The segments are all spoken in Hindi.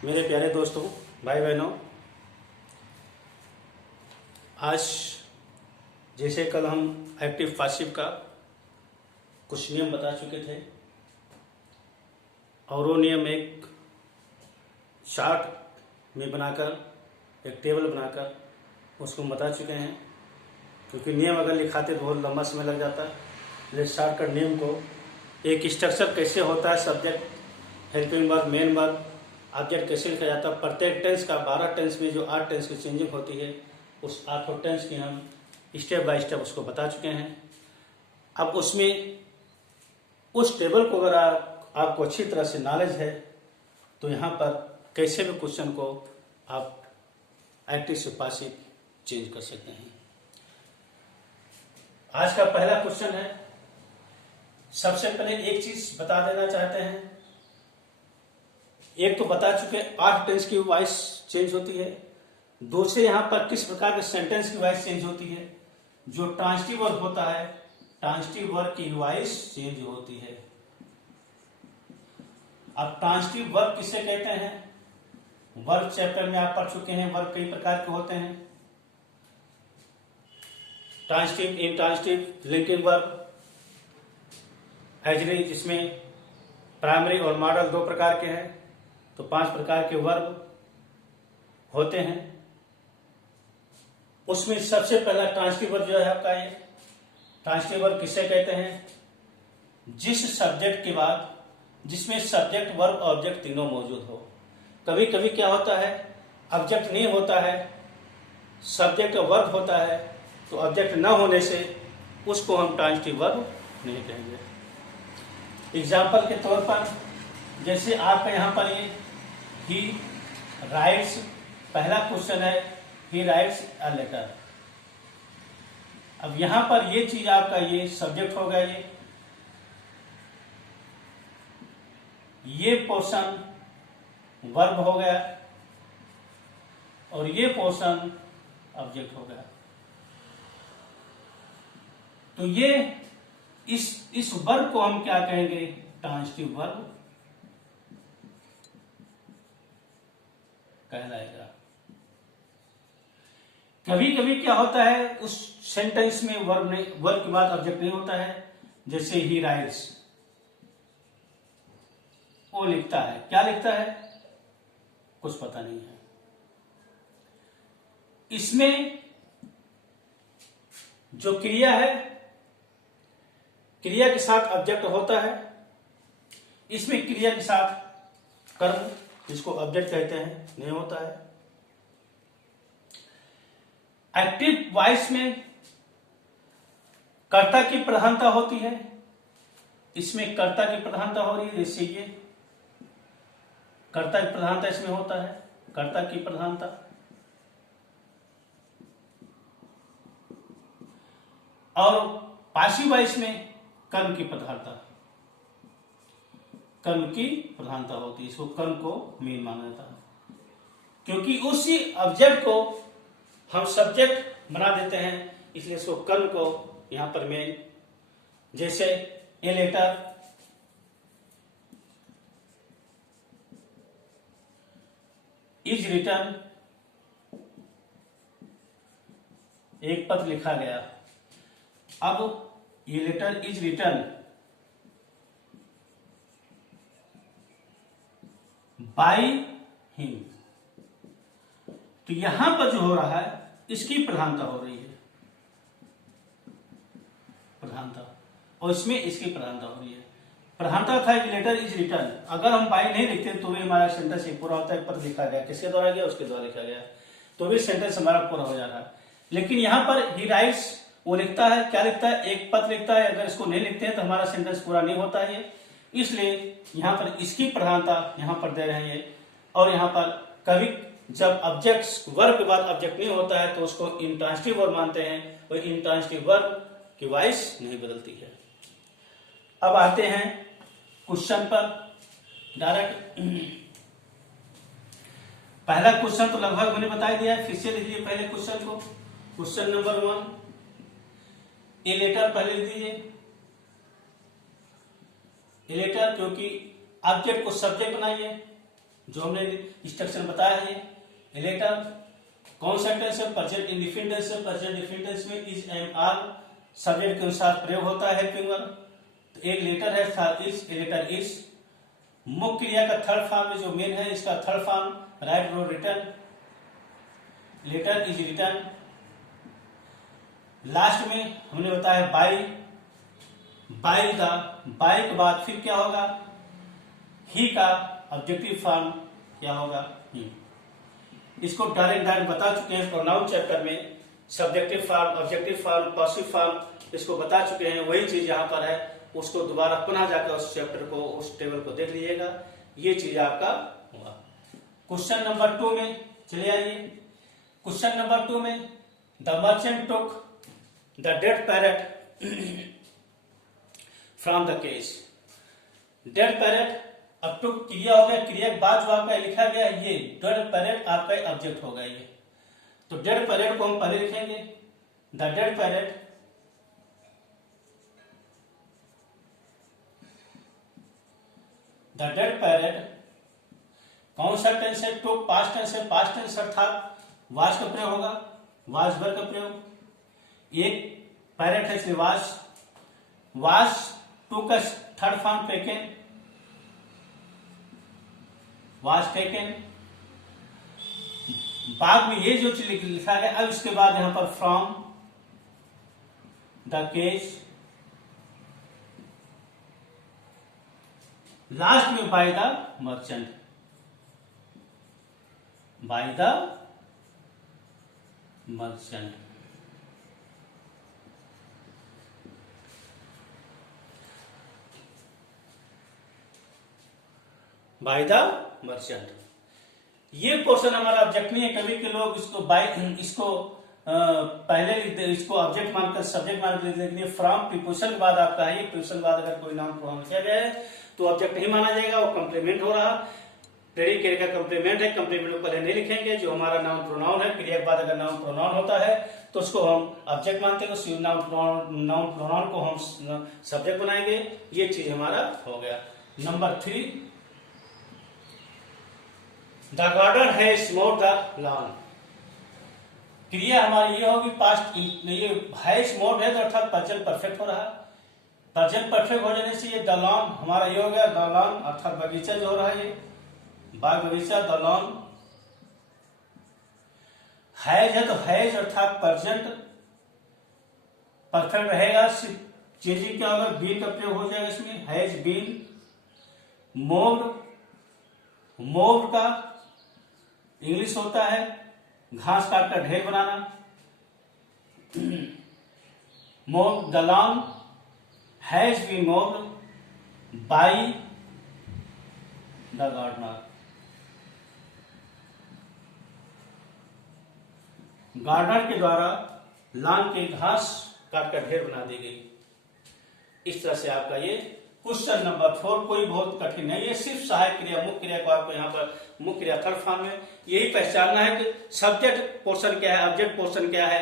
मेरे प्यारे दोस्तों, भाई बहनों, आज जैसे कल हम एक्टिव पासिव का कुछ नियम बता चुके थे और वो नियम एक चार्ट में बनाकर एक टेबल बनाकर उसको बता चुके हैं। क्योंकि नियम अगर लिखाते तो बहुत लंबा समय लग जाता है, इसलिए शॉर्टकट नियम को एक स्ट्रक्चर कैसे होता है, subject, helping verb, main verb, object कैसे लिखा जाता है, प्रत्येक टेंस का 12 टेंस में जो 8 टेंस की चेंजिंग होती है, उस 8 टेंस की हम स्टेप बाय स्टेप उसको बता चुके हैं। अब उसमें उस टेबल को अगर आपको अच्छी तरह से नॉलेज है तो यहाँ पर कैसे भी क्वेश्चन को आप एक्टिव से पासिव चेंज कर सकते हैं। आज का पहला क्वेश्चन है। सबसे पहले एक चीज बता देना चाहते हैं, एक तो बता चुके 8 टेंस की वॉइस चेंज होती है, दूसरे यहां पर किस प्रकार के सेंटेंस की वॉइस चेंज होती है। जो ट्रांजिटिव वर्ब होता है, ट्रांजिटिव वर्ब की वॉइस चेंज होती है। अब ट्रांजिटिव वर्ब किसे कहते हैं, वर्ब चैप्टर में आप पढ़ चुके हैं। वर्ब कई प्रकार के होते हैं, ट्रांजिटिव, इंट्रांजिटिव, लिंकिंग वर्ब, एग्जरी, जिसमें प्राइमरी और मॉडल 2 प्रकार के हैं, तो 5 प्रकार के वर्ब होते हैं। उसमें सबसे पहला ट्रांजिटिव वर्ब जो है आपका, ये ट्रांजिटिव वर्ब किसे कहते हैं, जिस सब्जेक्ट के बाद जिसमें सब्जेक्ट, वर्ब, ऑब्जेक्ट तीनों मौजूद हो। कभी कभी क्या होता है, ऑब्जेक्ट नहीं होता है, सब्जेक्ट और वर्ब होता है, तो ऑब्जेक्ट न होने से उसको हम ट्रांजिटिव वर्ब नहीं कहेंगे। एग्जाम्पल के तौर पर जैसे आपका यहाँ पर ये ही राइट्स, पहला क्वेश्चन है, ही राइट्स अ लेटर। अब यहां पर ये चीज आपका ये सब्जेक्ट हो गया, ये पोर्शन वर्ब हो गया और ये पोर्शन ऑब्जेक्ट हो गया। तो ये इस वर्ब को हम क्या कहेंगे, ट्रांजिटिव वर्ब कहलाएगा। कभी कभी क्या होता है, उस सेंटेंस में वर्ब के बाद ऑब्जेक्ट नहीं होता है। जैसे ही राइट्स, वो लिखता है, क्या लिखता है कुछ पता नहीं है। इसमें जो क्रिया है, क्रिया के साथ ऑब्जेक्ट होता है। इसमें क्रिया के साथ कर्म, जिसको ऑब्जेक्ट कहते हैं, नहीं होता है। एक्टिव वॉइस में कर्ता की प्रधानता होती है, इसमें कर्ता की प्रधानता हो रही है। जैसे ये कर्ता की प्रधानता इसमें होता है, कर्ता की प्रधानता। और पासिव वॉइस में कर्म की प्रधानता, कर्म की प्रधानता होती है। इसको कर्म को मेन माना जाता है, क्योंकि उसी ऑब्जेक्ट को हम सब्जेक्ट बना देते हैं, इसलिए इसको कर्म को यहां पर मेन। जैसे ए लेटर, इज रिटन, एक पत्र लिखा गया। अब ये letter is written by him, तो यहां पर जो हो रहा है, इसकी प्रधानता हो रही है, प्रधानता, और इसमें इसकी प्रधानता हो रही है। प्रधानता था कि लेटर इज रिटन, अगर हम बाय नहीं लिखते तो भी हमारा सेंटेंस एक पूरा होता है। पत्र लिखा गया, किसके द्वारा गया, उसके द्वारा लिखा गया, तो भी सेंटेंस हमारा पूरा हो जा रहा है। लेकिन यहां पर ही राइट्स, वो लिखता है, क्या लिखता है, एक पत्र लिखता है। अगर इसको नहीं लिखते हैं तो हमारा सेंटेंस पूरा नहीं होता है, इसलिए यहां पर इसकी प्रधानता यहां पर दे रहे हैं। और यहां पर कभी जब ऑब्जेक्ट, वर्ब के बाद ऑब्जेक्ट नहीं होता है तो उसको इंट्रांजिटिव वर्ब मानते हैं, और इंट्रांजिटिव वर्ब की वॉइस नहीं बदलती है। अब आते हैं क्वेश्चन पर डायरेक्ट। पहला क्वेश्चन तो लगभग मैंने बता दिया है, फिर से लिख लीजिए पहले क्वेश्चन को। क्वेश्चन नंबर 1, ए लेटर पहले लिख दीजिए। ए लेटर, क्योंकि ऑब्जेक्ट को सब्जेक्ट बनाइए, जो हमने इंस्ट्रक्शन बताया है। लेटर कौन सा टेंस है? प्रेजेंट इंडिफिनिट है। प्रेजेंट इंडिफिनिट में इज एम आर सब्जेक्ट के अनुसार प्रयोग होता है हेल्पिंग वर्ब। तो एक लेटर है साथ इज, ए लेटर इज। मुख्य क्रिया का थर्ड फॉर्म में जो मेन है इसका third form write wrote written, letter is written. Last में हमने बताया बाई, बाई का, बाई के बाद फिर क्या होगा? ही का ऑब्जेक्टिव फॉर्म क्या होगा? ही। इसको डायरेक्ट बता चुके हैं प्रोनाउन चैप्टर में। Subjective form, objective form, possessive form इसको बता चुके हैं। वही चीज यहाँ पर है, उसको दोबारा पुनः जाकर उस चैप्टर को, उस टेबल को देख लीजिएगा। ये चीज आपका हुआ। क्वेश्चन नंबर 2 में चले आइए। क्वेश्चन नंबर 2 में the merchant took the dead parrot from the cage. Dead parrot, अब टुक क्रिया हो गया, क्रिया के बाद जो आपका लिखा गया ये डेड पैरेट आपका ऑब्जेक्ट होगा ये। तो डेड पैरेट को हम पहले लिखेंगे the dead parrot, the dead parrot कौन सा टेंस है? टुक पास्ट टेंस है। पास्ट टेंस अर्थात वाज का प्रयोग होगा, वाज वर्ब का प्रयोग। एक पैरेट है इसलिए वाज, वाज टू का third form taken, was taken. बाद में ये जो चीज लिखा गया, अब इसके बाद यहां पर फ्रॉम द केज, लास्ट में by the merchant, by the merchant. By the merchant. ये पोर्शन हमारा ऑब्जेक्ट नहीं है। कभी के लोग इसको बाय, इसको पहले इसको ऑब्जेक्ट मानकर सब्जेक्ट मानकर लिख देंगे। फ्रॉम प्रीपोजिशन के बाद आपका है, ये प्रीपोजिशन के बाद अगर कोई नाउन प्रोनाउन किया गया है तो ऑब्जेक्ट नहीं माना जाएगा, वो कंप्लीमेंट हो रहा। प्रेडिकेट का कंप्लीमेंट है, कंप्लीमेंट को पहले नहीं लिखेंगे। जो हमारा नाउन प्रोनाउन है, क्रिया के बाद अगर नाउन प्रोनाउन होता है तो उसको हम ऑब्जेक्ट मानते हैं, तो नाउन प्रोनाउन को हम सब्जेक्ट बनाएंगे। ये चीज हमारा हो गया। Number 3, the garden has mode the lawn. क्रिया हमारी ये होगी पास्ट, ये हैज मोड है तो अर्थात प्रेजेंट परफेक्ट हो रहा। प्रेजेंट परफेक्ट हो जाने से ये द लॉन हमारा ये हो गया, द लॉन अर्थात बगीचा जो हो रहा है, ये बाग बगीचा, द लॉन। हैज है तो हैज अर्थात प्रेजेंट परफेक्ट रहेगा। चेंजिंग क्या होगा? बीन का प्रयोग हो जाएगा इसमें, हैज बीन। मोव्ड, मोव्ड का इंग्लिश होता है घास काट कर ढेर बनाना। Mowed, the lawn has been mowed by the gardener. Gardener के द्वारा लॉन के घास काटकर ढेर बना दी गई। इस तरह से आपका ये क्वेश्चन नंबर 4 कोई बहुत कठिन नहीं है, सिर्फ सहायक क्रिया, मुख्य क्रिया को आपको यहाँ पर मुख्य क्रिया थर्ड फॉर्म में यही पहचानना है कि सब्जेक्ट पोर्शन क्या है, ऑब्जेक्ट पोर्शन क्या है,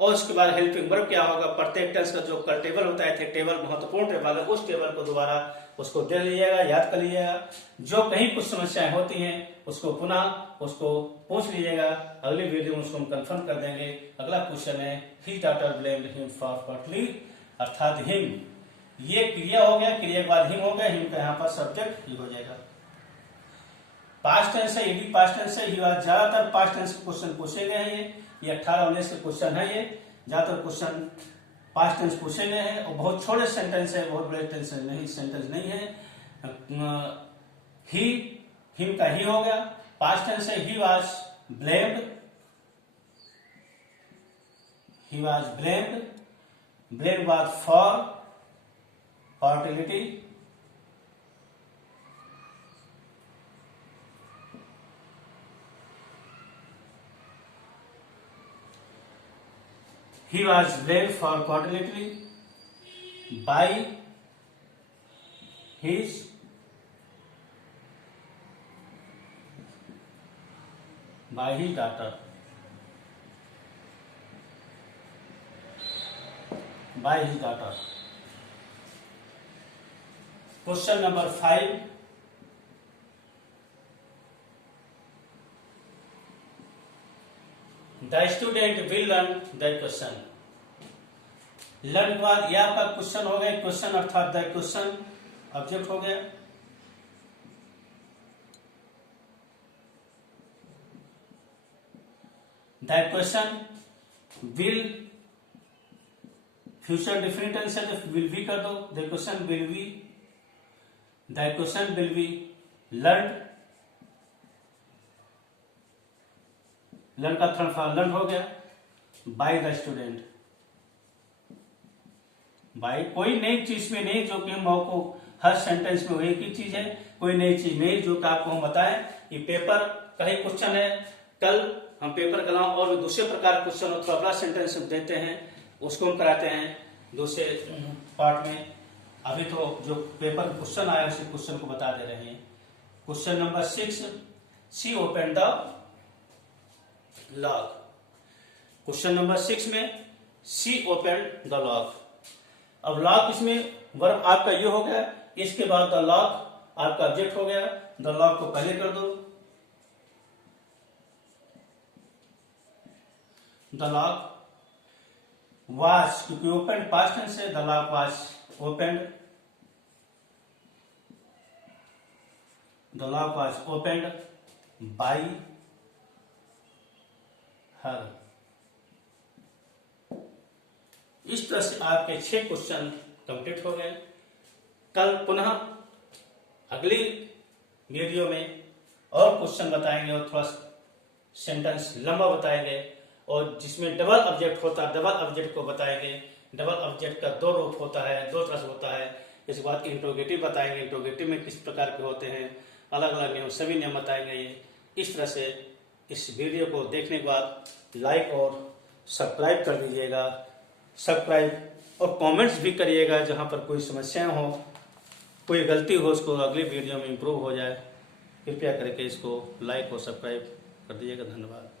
और उसके बाद हेल्पिंग वर्ब क्या होगा। प्रत्येक टेंस का जो टेबल होता है, टेबल महत्वपूर्ण टेबल है, उस टेबल को दोबारा उसको दे लीजिएगा, याद कर लीजिएगा। जो कहीं कुछ समस्याएं होती हैं उसको पुनः उसको पूछ लीजिएगा। अगली वीडियो में उसको हम कंफर्म कर देंगे। अगला क्वेश्चन है his daughter blamed him for कॉटली, अर्थात हिम, ये क्रिया हो गया, क्रिया के बाद हिम हो गया, हिम का यहाँ पर सब्जेक्ट ही हो जाएगा। पास्ट टेंस है, ये भी पास्ट टेंस है। ज्यादातर पास्ट टेंस के क्वेश्चन पूछे गए हैं, ये 18-19 के क्वेश्चन है। ये ज्यादातर क्वेश्चन पास्ट टेंस पूछे गए हैं और बहुत छोटे सेंटेंस है, बहुत बड़े सेंटेंस नहीं है। ही, हिम का ही हो गया। पास्ट टेंस है, he was blamed, he was blamed, blamed was for फॉर्टिलिटी, he was blamed for quadrility by his daughter, by his daughter. Question number 5, the student will learn the question. Learn के बाद यह आपका क्वेश्चन हो गया, क्वेश्चन अर्थात द क्वेश्चन ऑब्जेक्ट हो गया। The question will, future definite tense है तो विल बी कर दो। The question will be, the question will be learn, learn का थर्ड फॉर्म लर्न हो गया बाय द स्टूडेंट। बाय कोई नई चीज में नहीं, जो कि हम आपको हर सेंटेंस में एक ही चीज है, कोई नई चीज नहीं जो कि आपको हम बताएं। ये पेपर का ही क्वेश्चन है, कल हम पेपर के अलावा और भी दूसरे प्रकार के क्वेश्चन थोड़ा बड़ा सेंटेंस देते हैं, उसको हम कराते हैं दूसरे पार्ट में। अभी तो जो पेपर क्वेश्चन आया उसी क्वेश्चन को बता दे रहे हैं। Question number 6, she open the lock. Question number 6 में शी ओपन द लॉक। अब लॉक इसमें वर्ब आपका ये हो गया, इसके बाद द लॉक आपका ऑब्जेक्ट हो गया। द लॉक को पहले कर दो। द लॉक वाज, क्योंकि ओपन पास्ट टेंस है, the lock was open, the lock was open by हर। इस तरह से आपके 6 क्वेश्चन कंप्लीट हो गए। कल पुनः अगली वीडियो में और क्वेश्चन बताएंगे और थोड़ा सेंटेंस लंबा बताएंगे, और जिसमें डबल ऑब्जेक्ट होता है डबल ऑब्जेक्ट को बताएंगे। डबल ऑब्जेक्ट का 2 रूप होता है, 2 तरह से होता है। इसके बाद इंट्रोगेटिव बताएंगे, इंट्रोगेटिव में किस प्रकार के होते हैं, अलग अलग नियम, सभी नियम बताएंगे। ये इस तरह से इस वीडियो को देखने के बाद लाइक और सब्सक्राइब कर दीजिएगा। सब्सक्राइब और कमेंट्स भी करिएगा, जहां पर कोई समस्याएं हो, कोई गलती हो, उसको अगली वीडियो में इम्प्रूव हो जाए। कृपया करके इसको लाइक और सब्सक्राइब कर दीजिएगा। धन्यवाद।